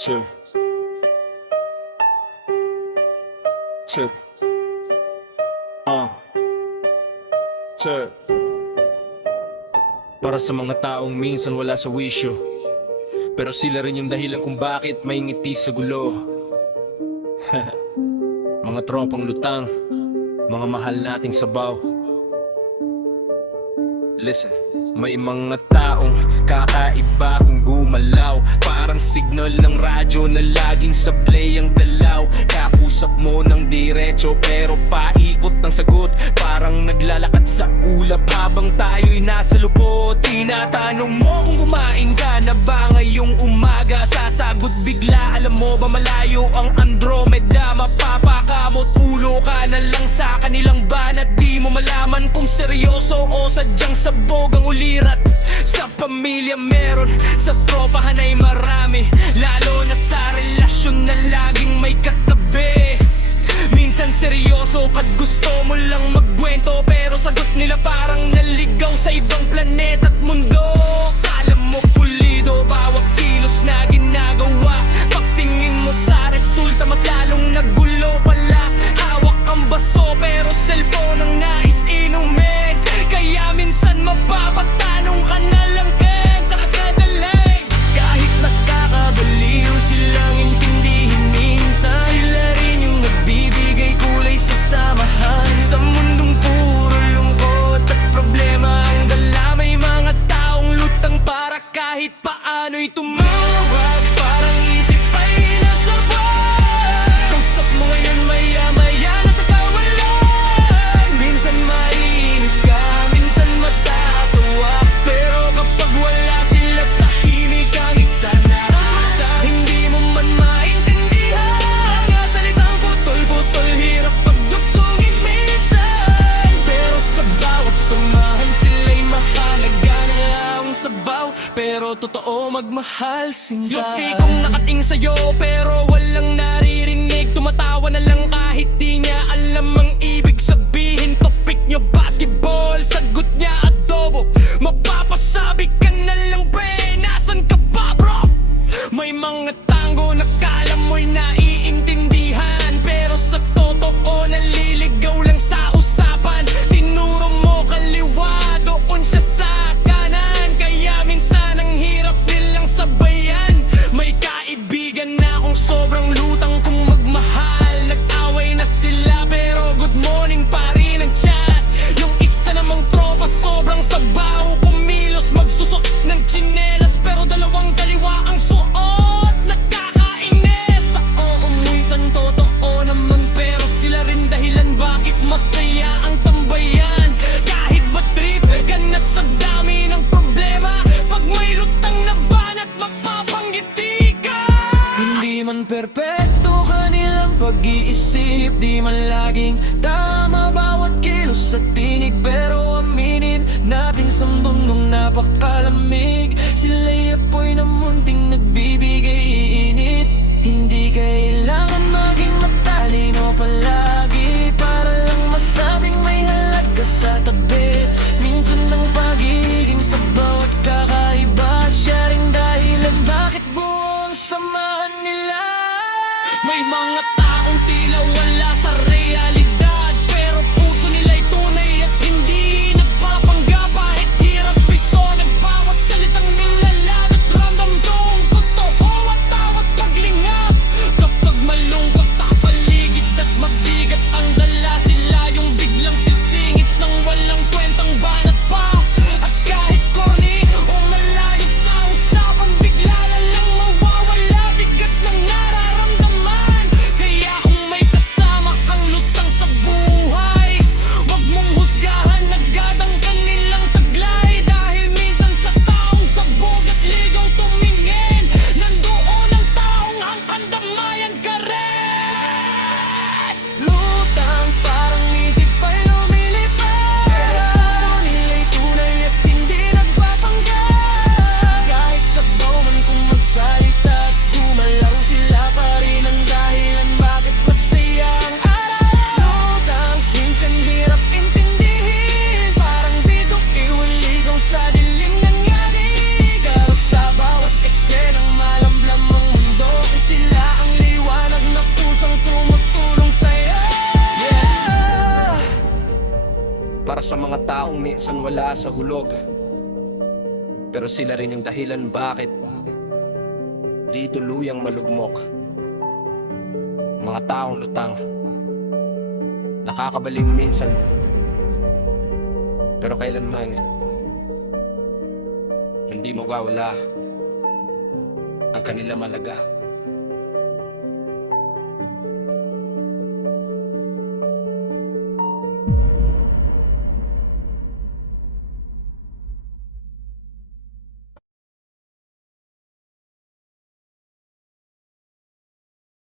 Chill. Chill. Chill. Para sa mga taong minsan wala sa wisyo, pero sila rin yung dahilan kung bakit may ngiti sa gulo. Mga tropang lutang, mga mahal nating sabaw. Listen, may mga taong kakaiba kung gumalaw, parang signal ng radyo na laging sablay ang dalaw. Kakusap mo ng diretso pero paikot ng sagot, parang naglalakad sa ulap habang tayo'y nasa lupot. Tinatanong mo kung kumain ka na ba ngayong umaga, sasagot bigla, alam mo ba malayo ang Andromeda. Mapapakamot ulo ka na lang sa kanilang banat, di mo malaman kung seryoso o sadyang sabog ang ulirat. Sa pamilya meron, sa tropahan ay marami, lalo na sa relasyon na laging may katabi. Minsan seryoso ka't gusto mo lang magkwento, pero sagot nila parang naligaw sa ibang planeta at mundo. Kala mo pulido bawat kilos na ginagawa, pagtingin mo sa resulta mas lalong nagulo pala. Hawak ang baso pero cellphone ang nais inumin, kaya minsan mapapatanong ka na lang din sa kasadaling. Kahit nakakabaliw silang intindihin minsan, sila rin yung nagbibigay kulay sa samahan. Sa mundong puro lungkot at problema ang dala, may mga taong lutang para kahit paano'y tumawag, parang isip ay nasa buwan. Kausap mo ngayon maya-maya nasa kawalan. Minsan maiinis ka, minsan matatawa, pero kapag wala sila tahimik ang isa na mata. Hindi mo man maintindihan nga salitang putol-putol, hirap pagdugtungin minsan, pero sa bawat samahan sila'y mahalaga na ang sabaw, pero totoo magmahal sinta. Yung ikong nakating sa'yo pero walang naririnig, tumatawa na lang kahit di niya alam ang ibig sabihin. Topic niya basketball, sagot niya adobo, mapapasabi ka na lang pre, nasan ka ba bro? May mga tango na kala mo'y naiintindihan, pero sa totoo naliligaw lang sa usapan. Tinuro mo kaliwa, doon siya sa kanan, kaya minsan ang hirap nilang sabayan. May kaibigan na akong sobrang lutang kung magmahal, nag-away na sila pero good morning pa rin ang chat. Yung isa namang tropa sobrang sabaw, kumilos magsusot ng tsinelas pero dalawang kaliwa ang suot. Nakakainis, oo minsan totoo naman, pero sila rin dahilan bakit masaya ang tambayan. Kahit ba trip ka na sa dami ng problema, pag may lutang na banat mapapangiti ka. Hindi man perpekto kanilang pag-iisip, di man laging tama bawat kilos at tinig, pero aminin natin sa mundong napakalamig, sila'y apoy na munting nagbibigay init. Hindi kailangan maging matalino palagi para lang masabing may halaga sa tabi. Minsan ang pagiging sabaw at kakaiba, siya ring dahilan bakit buo ang samahan nila. May mga taong tila wala sa realidad, pero puso nila'y tunay at hindi nagpapanggap. Kahit hirap ito, nagbawat salitang nilalapit, ramdam doong totoo at tawat paglingap. Kapag malungkot ang paligid at mabigat ang dala, sila yung biglang sisingit ng walang kwentang banat pa. At kahit corny o malayo sa usapan, bigla na lang mawawala bigat ng nararamdaman. Kaya kung may kasama kang lutang sa mga taong minsan wala sa hulog, pero sila rin yung dahilan bakit di tuluyang malugmok. Mga taong lutang, nakakabaliw minsan, pero kailanman hindi mawawala ang kanila malaga.